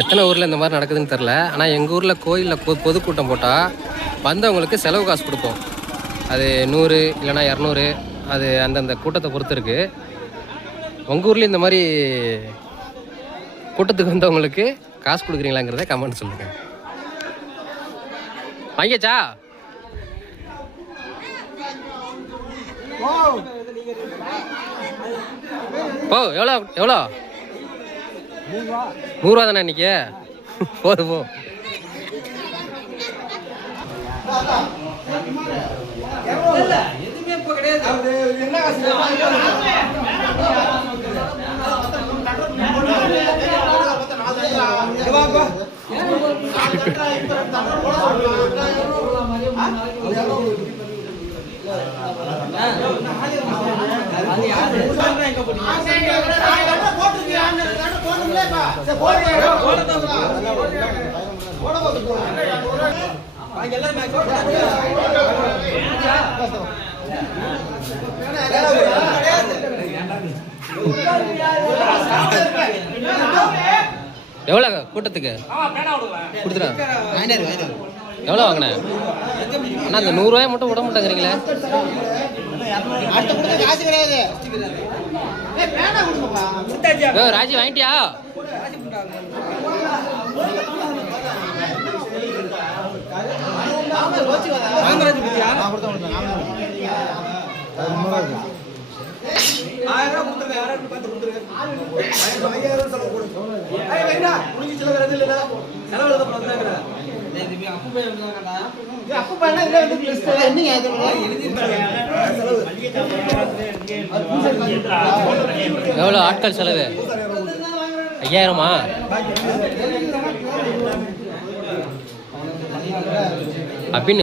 எத்தனை ஊரில் இந்த மாதிரி நடக்குதுன்னு தெரில. ஆனால் எங்கள் ஊரில் கோயிலில் பொதுக்கூட்டம் போட்டால் வந்தவங்களுக்கு செலவு காசு கொடுப்போம். அது 100 இல்லைனா 200, அது அந்தந்த கூட்டத்தை பொறுத்து இருக்குது. உங்கள் ஊர்லேயும் இந்த மாதிரி கூட்டத்துக்கு வந்தவங்களுக்கு காசு கொடுக்குறீங்களாங்கிறத கமெண்ட் சொல்லுங்கள். வாங்கியாச்சா? போ. எவ்வளோ 100 தானே இன்னைக்கு? போது போ. எவ்வளோ கூட்டத்துக்கு கொடுத்துட்டா? எவ்வளோ வாங்கினேன்? அண்ணா அந்த 100 ரூபாய் மட்டும் விட மாட்டேங்கிறீங்களே. ராஜி வாங்கிட்டியா? எவ்வளோ ஆட்கள் செலவு? 5000மா? அப்படின்னு